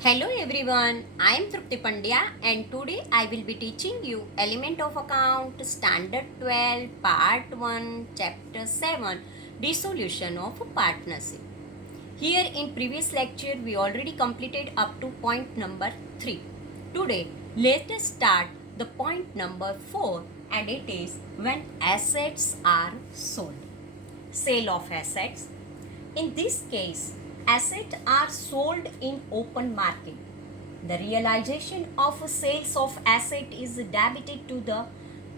Hello everyone, I am Trupti Pandya and today I will be teaching you Element of Account Standard 12 Part 1 Chapter 7 Dissolution of a Partnership. Here in previous lecture we already completed up to point number 3. Today let us start the point number 4 and it is when assets are sold. Sale of assets. In this case, assets are sold in open market. The realization of sales of asset is debited to the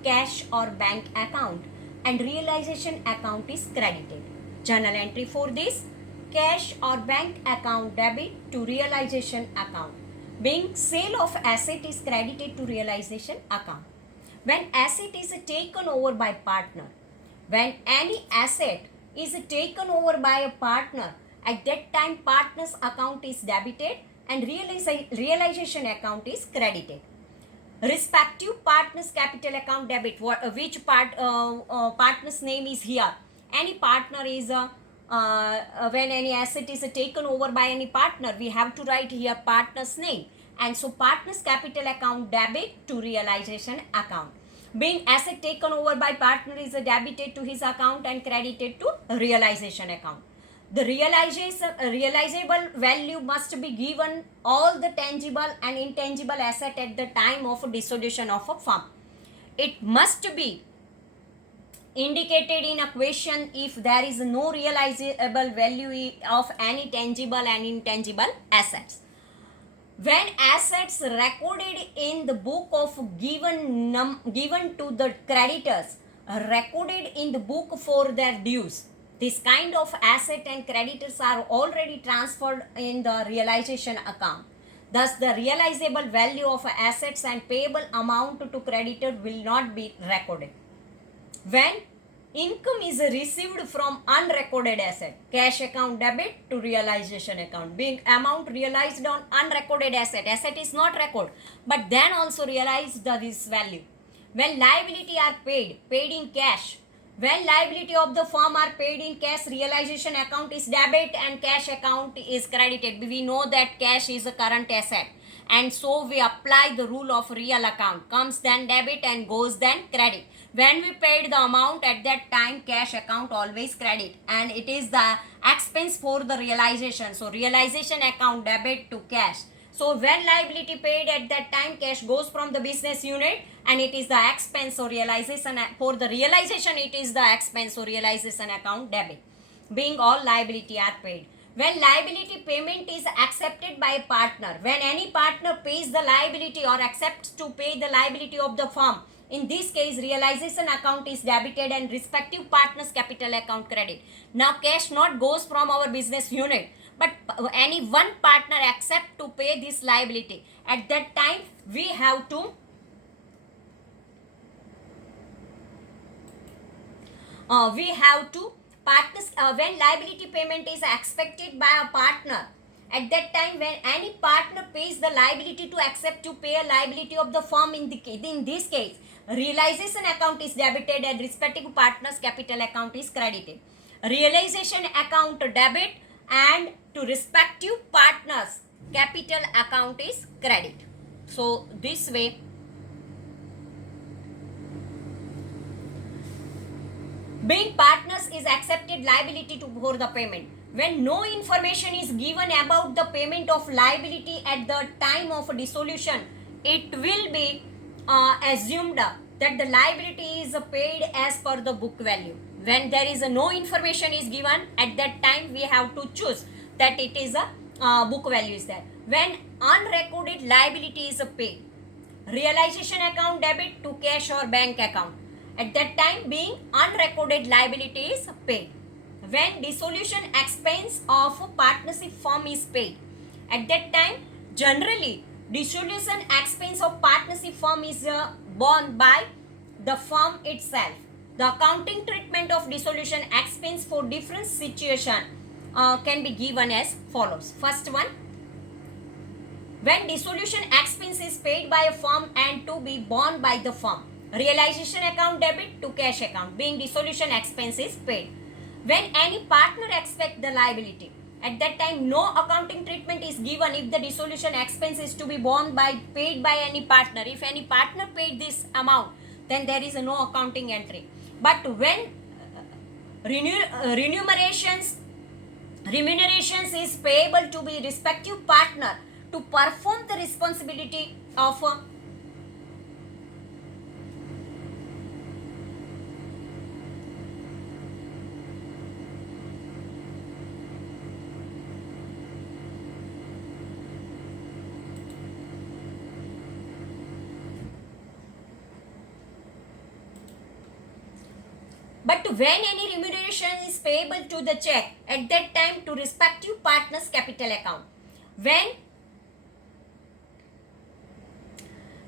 cash or bank account and realization account is credited. Journal entry for this: cash or bank account debit to realization account. Being sale of asset is credited to realization account. When asset is taken over by partner, when any asset is taken over by a partner, at that time partner's account is debited and realization account is credited. Respective partner's capital account debit, which partner's name is here. Any partner is when any asset is taken over by any partner, we have to write here partner's name, and so partner's capital account debit to realization account. Being asset taken over by partner is debited to his account and credited to realization account. The realizable value must be given all the tangible and intangible asset at the time of dissolution of a firm. It must be indicated in a question if there is no realizable value of any tangible and intangible assets. When assets recorded in the book of given to the creditors recorded in the book for their dues, this kind of asset and creditors are already transferred in the realization account. Thus, the realizable value of assets and payable amount to creditor will not be recorded. When income is received from unrecorded asset, cash account debit to realization account. Being amount realized on unrecorded asset is not recorded, but then also realized this value. When liability are paid in cash. When liability of the firm are paid in cash, realization account is debit and cash account is credited. We know that cash is a current asset, and so we apply the rule of real account. Comes then debit and goes then credit. When we paid the amount, at that time cash account always credit, and it is the expense for the realization. So realization account debit to cash. So when liability paid, at that time cash goes from the business unit and it is the expense or realization. For the realization, it is the expense or realization account debit. Being all liability are paid. When liability payment is accepted by a partner, when any partner pays the liability or accepts to pay the liability of the firm, in this case realization account is debited and respective partner's capital account credit. Now cash not goes from our business unit, but any one partner accept to pay this liability. At that time we have to partners when liability payment is expected by a partner, at that time when any partner pays the liability to accept to pay a liability of the firm, in this case realization account is debited and respective partners capital account is credited. Realization account debit and to respective partners capital account is credit. So this way being partners is accepted liability to for the payment. When no information is given about the payment of liability at the time of dissolution, it will be assumed that the liability is paid as per the book value. When there is no information is given, at that time we have to choose that it is a book value is there. When unrecorded liability is paid, realization account debit to cash or bank account. At that time being unrecorded liability is paid. When dissolution expense of a partnership firm is paid, at that time generally dissolution expense of partnership firm is borne by the firm itself. The accounting treatment of dissolution expense for different situation can be given as follows. First one, when dissolution expense is paid by a firm and to be borne by the firm, realization account debit to cash account. Being dissolution expense is paid. When any partner expect the liability, At that time, no accounting treatment is given if the dissolution expense is to be paid by any partner. If any partner paid this amount, then there is no accounting entry. But when remunerations is payable to be respective partner to perform the responsibility of But when any remuneration is payable to the check, at that time to respective partner's capital account. When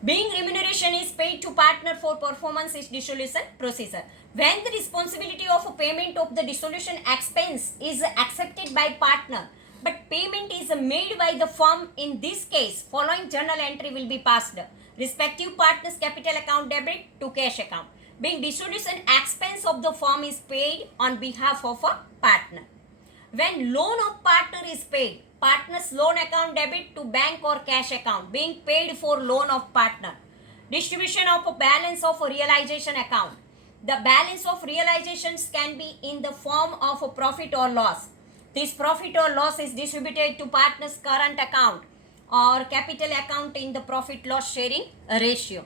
being remuneration is paid to partner for performance is dissolution procedure. When the responsibility of payment of the dissolution expense is accepted by partner, but payment is made by the firm, in this case, following journal entry will be passed. Respective partner's capital account debit to cash account. Being dissolution expense of the firm is paid on behalf of a partner. When loan of partner is paid, partner's loan account debit to bank or cash account, being paid for loan of partner. Distribution of a balance of a realization account. The balance of realizations can be in the form of a profit or loss. This profit or loss is distributed to partner's current account or capital account in the profit loss sharing ratio.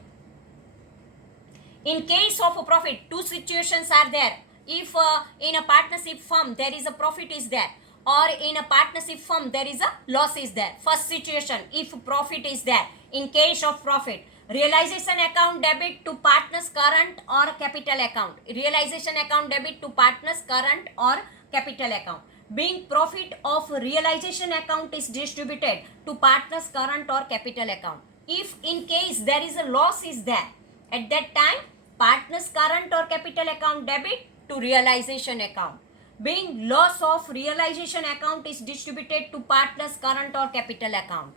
In case of a profit, two situations are there. If in a partnership firm there is a profit is there, or in a partnership firm there is a loss is there. First situation, if profit is there, in case of profit, realization account debit to partner's current or capital account. Realization account debit to partner's current or capital account. Being profit of realization account is distributed to partner's current or capital account. If in case there is a loss is there, at that time partner's current or capital account debit to realization account. Being loss of realization account is distributed to partner's current or capital account.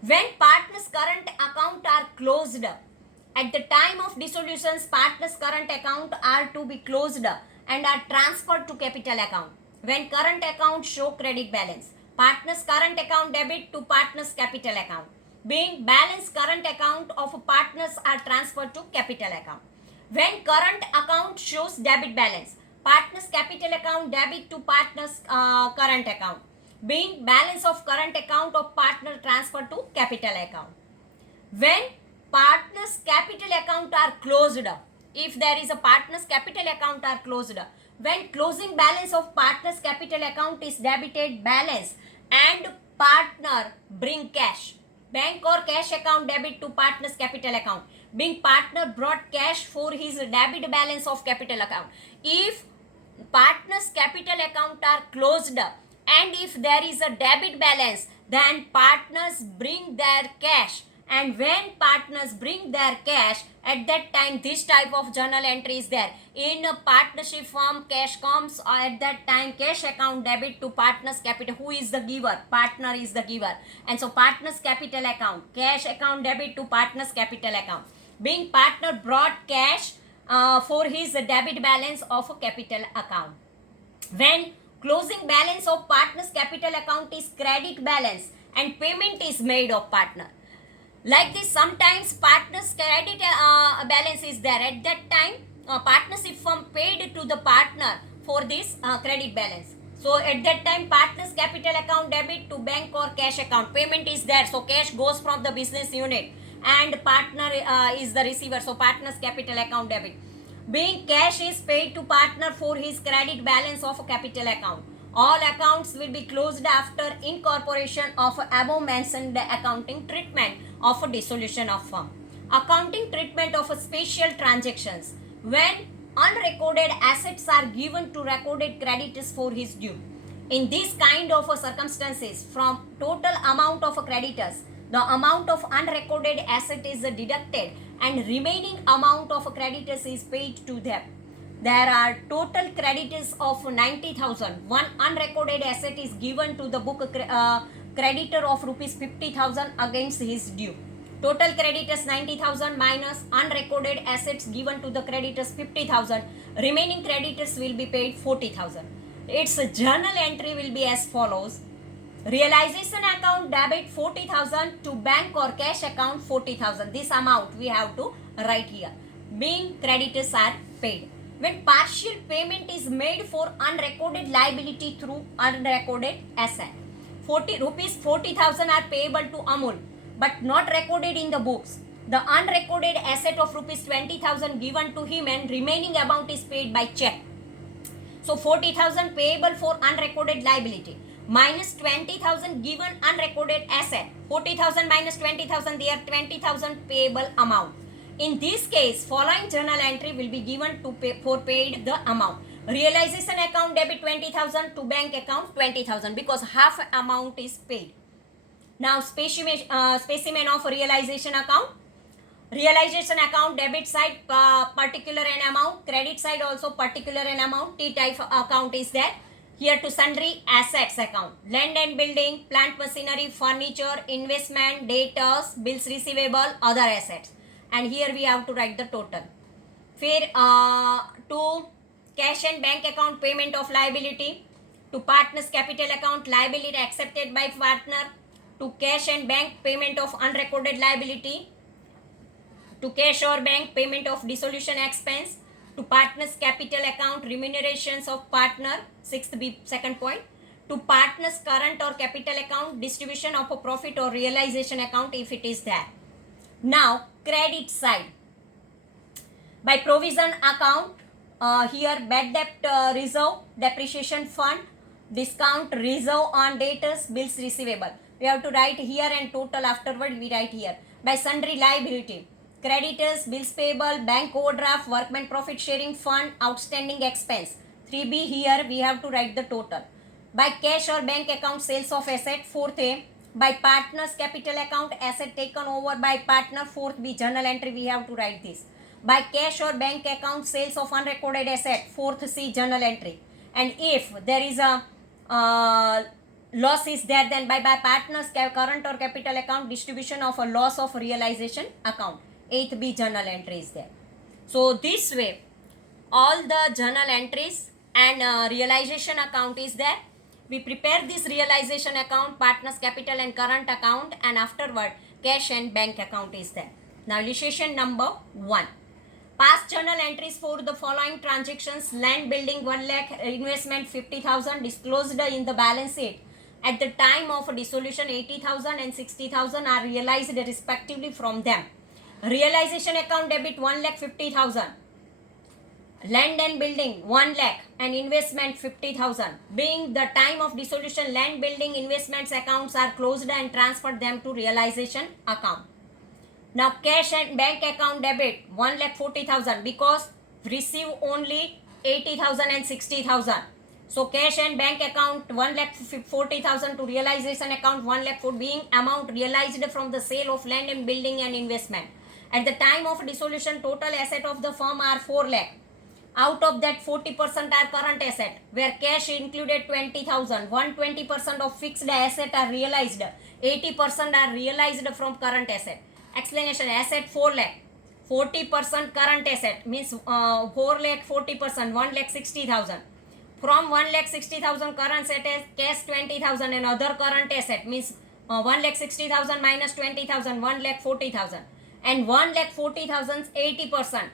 When partner's current account are closed, at the time of dissolutions, partner's current account are to be closed and are transferred to capital account. When current account show credit balance, partner's current account debit to partner's capital account. Being balance current account of partners are transferred to capital account. When current account shows debit balance, partner's capital account debit to partner's current account. Being balance of current account of partner transferred to capital account. When partner's capital account are closed, if there is a partner's capital account are closed, when closing balance of partner's capital account is debited balance and partner bring cash, bank or cash account debit to partner's capital account. Being partner brought cash for his debit balance of capital account. If partner's capital account are closed and if there is a debit balance, then partners bring their cash, and when partners bring their cash, at that time this type of journal entry is there. In a partnership firm, cash comes, at that time cash account debit to partner's capital. Who is the giver? Partner is the giver, and so partner's capital account, cash account debit to partner's capital account. Being partner brought cash for his debit balance of a capital account. When closing balance of partner's capital account is credit balance and payment is made of partner. Like this, sometimes partner's credit balance is there. At that time, partnership firm paid to the partner for this credit balance. So at that time, partner's capital account debit to bank or cash account. Payment is there. So cash goes from the business unit and partner is the receiver. So partner's capital account debit. Being cash is paid to partner for his credit balance of a capital account. All accounts will be closed after incorporation of above mentioned accounting treatment of a dissolution of firm. Accounting treatment of a special transactions. When unrecorded assets are given to recorded creditors for his due. In this kind of circumstances, from total amount of creditors, the amount of unrecorded asset is deducted and remaining amount of creditors is paid to them. There are total creditors of 90,000. One unrecorded asset is given to the book creditor of rupees 50,000 against his due. Total creditors 90,000 minus unrecorded assets given to the creditors 50,000. Remaining creditors will be paid 40,000. its journal entry will be as follows. Realization account debit 40,000 to bank or cash account 40,000. This amount we have to write here. Being creditors are paid. When partial payment is made for unrecorded liability through unrecorded asset. 40,000 are payable to Amul but not recorded in the books. The unrecorded asset of rupees 20,000 given to him and remaining amount is paid by check. So 40,000 payable for unrecorded liability minus 20,000 given unrecorded asset. 40,000 minus 20,000, they are 20,000 payable amount. In this case, following journal entry will be given to pay for paid the amount. Realization account debit 20,000 to bank account 20,000 because half amount is paid. Now specimen of realization account. Realization account debit side particular an amount, credit side also particular an amount. T type account is there. Here to sundry assets account, land and building, plant machinery, furniture, investment, debtors, bills receivable, other assets. And here we have to write the total. Fair to cash and bank account payment of liability, to partners capital account liability accepted by partner, to cash and bank payment of unrecorded liability, to cash or bank payment of dissolution expense, to partners capital account remunerations of partner, second point, to partners current or capital account distribution of a profit or realization account if it is there. Now credit side, by provision account, here bad debt reserve, depreciation fund, discount reserve on debtors, bills receivable. We have to write here and total afterward we write here. By sundry liability, creditors, bills payable, bank overdraft, workman profit sharing fund, outstanding expense. 3B here we have to write the total. By cash or bank account sales of asset, 4th A. By partners capital account asset taken over by partner, 4th B journal entry we have to write this. By cash or bank account sales of unrecorded asset, 4th C journal entry. And if there is a loss is there, then by partners current or capital account distribution of a loss of realization account, 8th B journal entry is there. So this way all the journal entries and realization account is there. We prepare this realization account, partners capital and current account, and afterward cash and bank account is there. Now illustration number 1. Past journal entries for the following transactions: land building 1 lakh, investment 50,000 disclosed in the balance sheet. At the time of dissolution 80,000 and 60,000 are realized respectively from them. Realization account debit 1 lakh 50,000. Land and building 1 lakh and investment 50,000. Being the time of dissolution, land building investments accounts are closed and transferred them to realization account. Now cash and bank account debit 1 lakh 40,000 because receive only 80,000 and 60,000. So cash and bank account 1 lakh 40,000 to realization account 1 lakh for being amount realized from the sale of land and building and investment. At the time of dissolution, total asset of the firm are 4 lakh. Out of that 40% are current asset where cash included 20,000. 120% of fixed asset are realized. 80% are realized from current asset. Explanation: asset 4 lakh. 40% current asset means 4 lakh 40%, 1 lakh 60,000. From 1 lakh 60,000 current asset is cash 20,000 and other current asset means 1 lakh 60,000 minus 20,000, 1 lakh 40,000. And 1 lakh 40,000's 80%.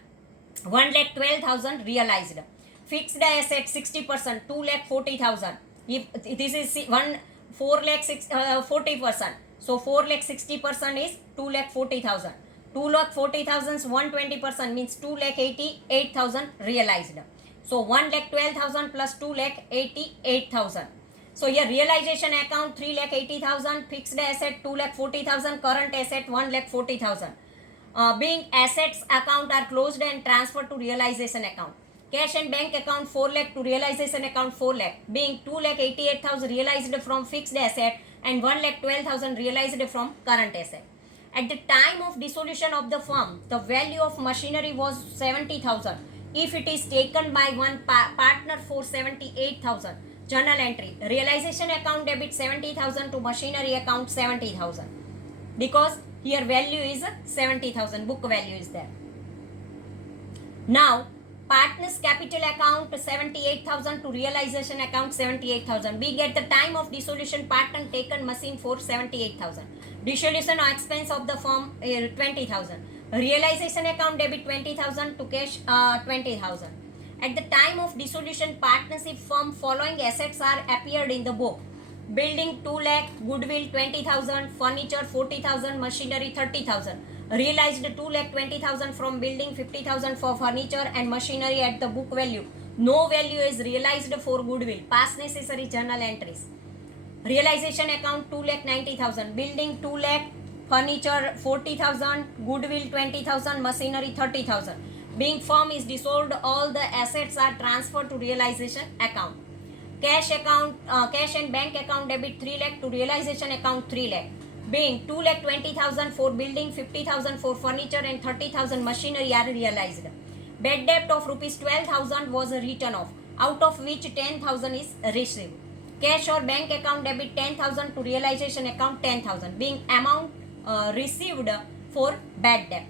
1 lakh 12,000 realized. Fixed asset 60%, 2 lakh 40,000. If this is 4 lakh 40%. So 4 lakh 60% is 2 lakh 40,000. 2 lakh 40,000's 120% means 2 lakh 88,000 realized. So 1 lakh 12,000 plus 2 lakh 88,000. So here realization account 3 lakh 80,000, fixed asset 2 lakh 40,000, current asset 1 lakh 40,000. Being assets account are closed and transferred to realization account. Cash and bank account 4 lakh to realization account 4 lakh. Being 2 lakh 88,000 realized from fixed asset and 1 lakh 12,000 realized from current asset. At the time of dissolution of the firm, the value of machinery was 70,000. If it is taken by one partner for 78,000. Journal entry: realization account debit 70,000 to machinery account 70,000 because here value is 70,000, book value is there. Now Partners capital account 78,000 to realization account 78,000. Being at the time of dissolution, partner taken machine for 78,000. Dissolution expense of the firm 20,000. Realization account debit 20,000 to cash 20,000. At the time of dissolution, partnership firm following assets are appeared in the book. Building 2 lakh, goodwill 20,000, furniture 40,000, machinery 30,000. Realized 2,20,000 from building, 50,000 for furniture and machinery at the book value. No value is realized for goodwill. Past necessary journal entries. Realization account 2,90,000. Building 2 lakh, furniture 40,000, goodwill 20,000, machinery 30,000. Being firm is dissolved, all the assets are transferred to realization account. Cash account, cash and bank account debit 3 lakh to realization account 3 lakh. Being 2,20,000 for building, 50,000 for furniture and 30,000 machinery are realized. Bad debt of rupees 12,000 was written off, out of which 10,000 is received. Cash or bank account debit 10,000 to realization account 10,000, being amount received for bad debt.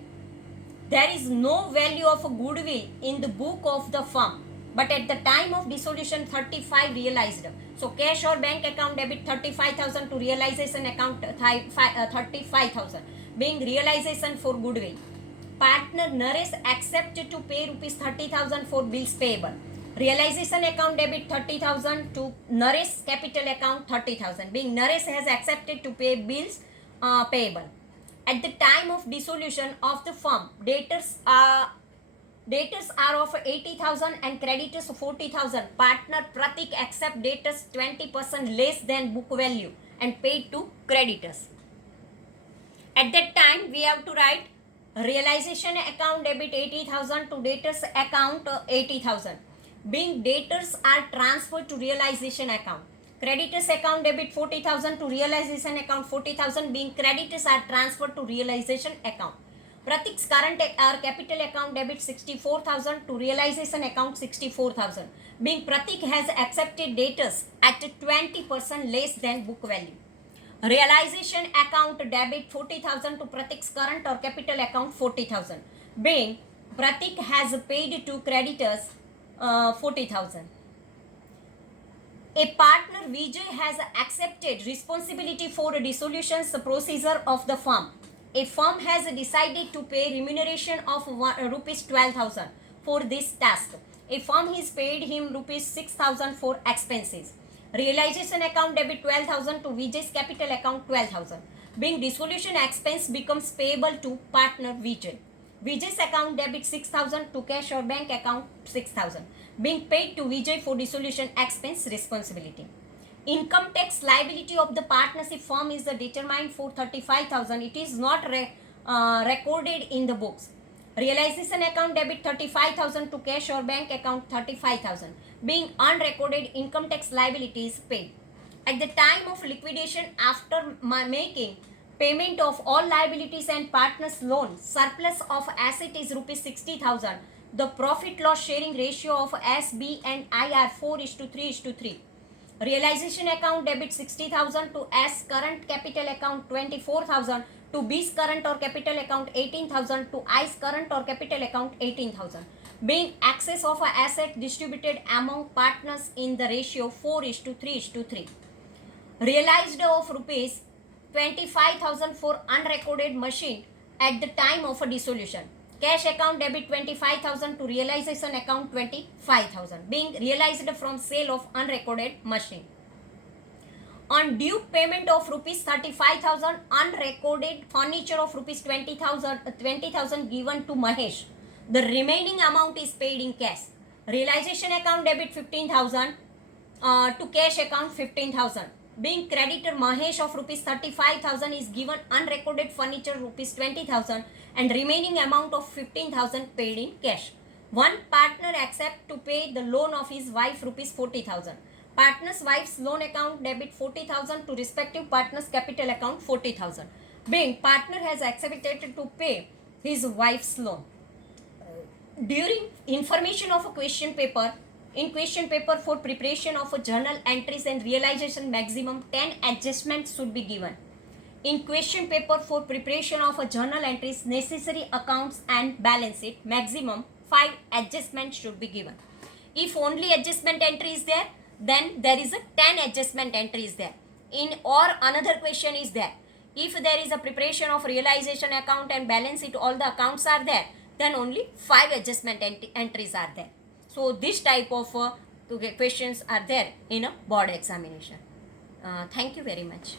There is no value of goodwill in the book of the firm, but at the time of dissolution 35 realized. So cash or bank account debit 35,000 to realization account 35,000, being realization for goodwill. Partner Naresh accepted to pay rupees 30,000 for bills payable. Realization account debit 30,000 to Naresh capital account 30,000, being Naresh has accepted to pay bills payable. At the time of dissolution of the firm, debtors are of 80,000 and creditors 40,000. Partner Pratik accept debtors 20% less than book value and paid to creditors. At that time, we have to write realization account debit 80,000 to debtors account 80,000. Being debtors are transferred to realization account. Creditors account debit 40,000 to realization account 40,000, being creditors are transferred to realization account. Pratik's current capital account debit 64,000 to realization account 64,000, being Pratik has accepted debtors at 20% less than book value. Realization account debit 40,000 to Pratik's current or capital account 40,000, being Pratik has paid to creditors 40,000. A partner Vijay has accepted responsibility for a dissolution procedure of the firm. A firm has decided to pay remuneration of rupees 12,000 for this task. A firm has paid him rupees 6,000 for expenses. Realization account debit 12,000 to Vijay's capital account 12,000. Being dissolution expense becomes payable to partner Vijay. Vijay's account debit 6,000 to cash or bank account 6,000. Being paid to Vijay for dissolution expense responsibility. Income tax liability of the partnership firm is determined for 35,000. It is not recorded in the books. Realization account debit 35,000 to cash or bank account 35,000. Being unrecorded income tax liability is paid. At the time of liquidation, after making payment of all liabilities and partners loan, surplus of asset is rupees 60,000. The profit loss sharing ratio of S, B and I are 4:3:3. Realization account debit 60,000 to S current capital account 24,000, to B's current or capital account 18,000, to I's current or capital account 18,000. Being excess of a asset distributed among partners in the ratio 4:3:3. Realized of rupees 25,000 for unrecorded machine at the time of a dissolution. Cash account debit 25,000 to realization account 25,000, being realized from sale of unrecorded machine. On due payment of rupees 35,000, unrecorded furniture of rupees 20,000 given to Mahesh. The remaining amount is paid in cash. Realization account debit 15,000 to cash account 15,000. Being creditor Mahesh of rupees 35,000 is given unrecorded furniture rupees 20,000 and remaining amount of 15,000 paid in cash. One partner accept to pay the loan of his wife rupees 40,000. Partner's wife's loan account debit 40,000 to respective partner's capital account 40,000. Being partner has accepted to pay his wife's loan. During information of a question paper, in question paper for preparation of a journal entries and realization, maximum 10 adjustments should be given. In question paper for preparation of a journal entries, necessary accounts and balance sheet, maximum 5 adjustments should be given. If only adjustment entry is there, then there is a 10 adjustment entry is there. In or another question is there. If there is a preparation of realization account and balance sheet, all the accounts are there, then only 5 adjustment entries are there. So this type of questions are there in a board examination. Thank you very much.